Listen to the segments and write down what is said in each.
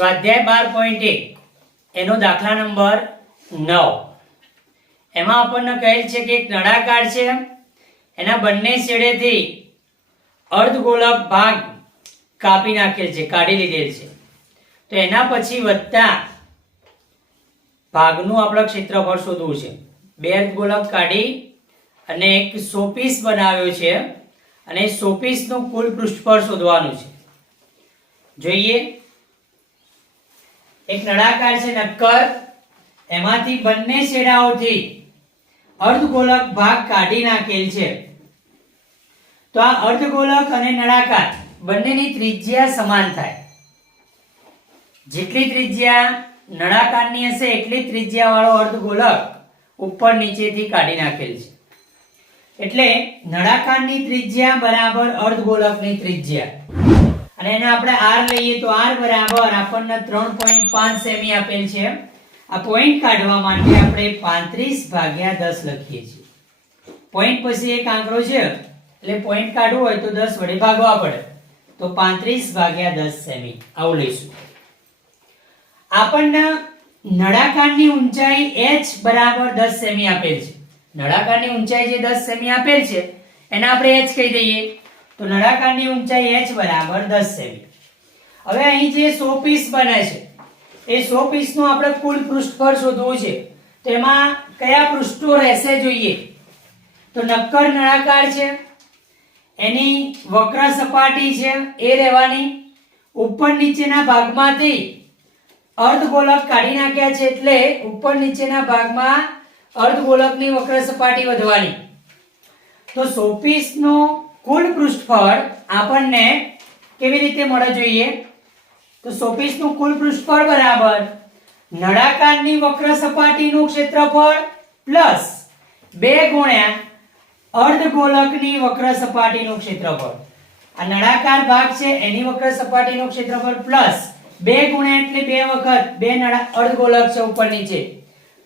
સ્વાધ્યાય બાર પોઈન્ટ એક, એનો દાખલા નંબર નવ. એમાં આપણને કહેલ છે કે એક નળાકાર છે. એના બંને છેડેથી અર્ધગોલક ભાગ કાપી નાખેલ છે, કાઢી લીધેલ છે. તો એના પછી વધતા ભાગનું આપણે ક્ષેત્રફળ શોધવું છે. બે અર્ધગોલક કાઢી અને એક શોપીસ બનાવ્યો છે અને શોપીસનું કુલ પૃષ્ઠફળ શોધવાનું છે. જોઈએ. એક નળાકાર છે નક્કર. એમાંથી બંને છેડાઓથી અર્ધગોલક ભાગ કાઢી નાખેલ છે. તો આ અર્ધગોલક અને નળાકાર બંનેની ત્રિજ્યા સમાન થાય. જેટલી ત્રિજ્યા નળાકારની હશે, એટલી ત્રિજ્યા વાળો અર્ધગોલક ઉપર નીચેથી કાઢી નાખેલ છે. એટલે નળાકારની ત્રિજ્યા બરાબર અર્ધગોલકની ત્રિજ્યા. અને એને આપણે r લઈએ તો r બરાબર આપણને 3.5 સેમી આપેલ છે. આ પોઈન્ટ કાઢવા માટે આપણે 35 ભાગ્યા 10 લખીએ છીએ. પોઈન્ટ પછી એક આંકડો છે, એટલે પોઈન્ટ કાઢવો હોય તો 10 વડે ભાગવા પડે. તો 35 ભાગ્યા 10 સેમી. આવું લઈશું. આપણને નળાકારની ઊંચાઈ h બરાબર 10 સેમી આપેલ છે. નળાકારની ઊંચાઈ જે 10 સેમી આપેલ છે, એને આપણે h કહી દઈએ. તો નળાકારની ઊંચાઈ h બરાબર 10 સેમી. હવે અહીં જે 100 પીસ બને છે, એ 100 પીસનું આપણે કુલ પૃષ્ઠફળ શોધવું છે. તો એમાં કયા પૃષ્ઠો રહેશે જોઈએ? તો નક્કર નળાકાર છે, એની વક્ર સપાટી છે, એ રહેવાની. ઉપર નીચેના ભાગમાંથી અર્ધગોળક કાઢી નાખ્યા છે એટલે ઉપર નીચેના ભાગમાં અર્ધગોળકની વક્ર સપાટી વધવાની. તો સોપીસનું કુલ પૃષ્ઠફળ આપણને કેવી રીતે મળે જોઈએ? તો સોપીસનું કુલ પૃષ્ઠફળ બરાબર નળાકારની વક્ર સપાટીનું ક્ષેત્રફળ પ્લસ બે ગુણ્યા અર્ધગોળકની વક્ર સપાટીનું ક્ષેત્રફળ. આ નળાકાર ભાગ છે, એની વક્ર સપાટીનું ક્ષેત્રફળ પ્લસ બે ગુણ્યા એટલે બે વખત બે નળા અર્ધગોળક છે ઉપર નીચે.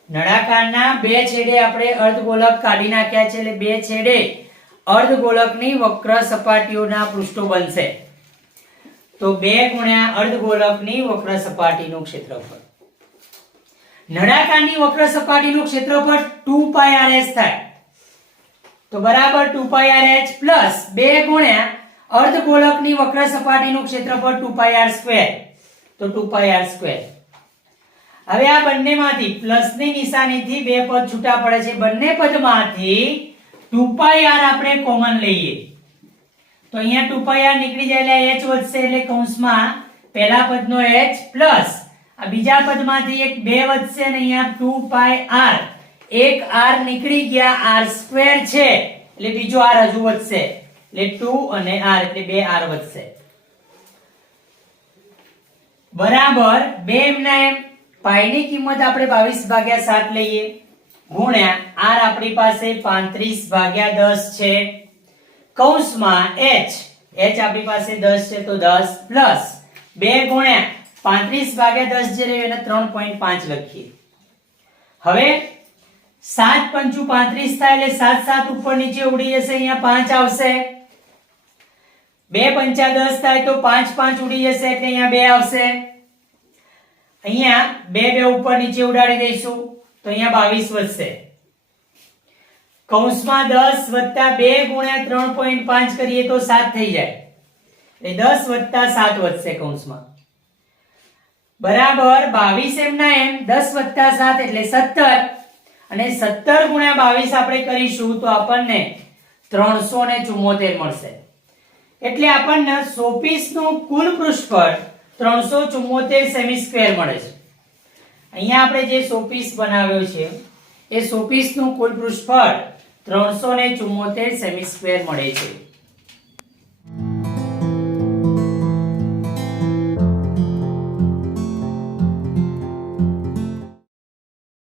નળાકારના બે છેડે આપણે અર્ધગોલક કાઢી નાખ્યા છે એટલે બે છેડે અર્ધગોલકની વક્ર સપાટીઓના પૃષ્ઠો બનશે. તો બે ગુણ્યા અર્ધગોલકની વક્ર સપાટીનું ક્ષેત્રફળ. નળાકારની વક્ર સપાટીનું ક્ષેત્રફળ ટુ પાય આર એચ થાય. તો બરાબર two pi R H plus બે ગુણ્યા અર્ધગોલકની વક્ર સપાટીનું ક્ષેત્રફળ ટુ પાય આર સ્ક્વેર. તો ટુ પાય આર સ્ક્વેર. હવે આ બંનેમાંથી પ્લસની નિશાનીથી બે પદ છૂટા પડે છે. બંને પદમાંથી 2πr આપણે કોમન લઈએ તો અહીંયા 2πr નીકળી જાય એટલે h વધશે એટલે કૌંસમાં પહેલા પદનો h પ્લસ આ બીજા પદમાંથી એક બે વધશે અને અહીંયા 2πr એક r નીકળી ગયા r સ્ક્વેર છે એટલે બીજો r હજુ વધશે એટલે 2 અને r એટલે બે r વધશે બરાબર બે એમના એમ પાઈની કિંમત આપણે 22 ભાગ્યા 7 લઈએ ગુણ્યા r આપણી પાસે 35 ભાગ્યા 10 છે. કૌંસમાં h h આપણી પાસે 10 છે તો 10 પ્લસ 2 ગુણ્યા 35 ભાગ્યા 10 જે રહ્યું એને 3.5 લખીએ. હવે 7 પંચુ 35 થાય એટલે 7 7 ઉપર નીચે ઉડી જશે, અહીંયા 5 આવશે. બે પંચા દસ થાય તો પાંચ પાંચ ઉડી જશે એટલે અહીંયા બે આવશે. અહીંયા બે બે ઉપર નીચે ઉડાડી દઈશું. તો અહીંયા બાવીસ વધશે. કૌંસમાં દસ વત્તા બે ગુણ્યા ત્રણ પોઈન્ટ પાંચ કરીએ તો સાત થઈ જાય. એટલે દસ વત્તા સાત વધશે કૌંસમાં. બરાબર બાવીસ એમના એમ, દસ વત્તા સાત એટલે સત્તર. અને સત્તર ગુણ્યા બાવીસ આપણે કરીશું તો આપણને ત્રણસો ને ચુમ્મોતેર મળશે. એટલે આપણને સોપીસનું કુલ પૃષ્ઠફળ ત્રણસો ચુમ્મોતેર સેમી સ્ક્વેર મળે છે. અહીંયા આપણે જે શોપીસ બનાવ્યો છે, એ શોપીસનું કુલ પૃષ્ઠફળ ત્રણસો ને ચુમ્મોતેર સેમી સ્ક્વેર મળે છે.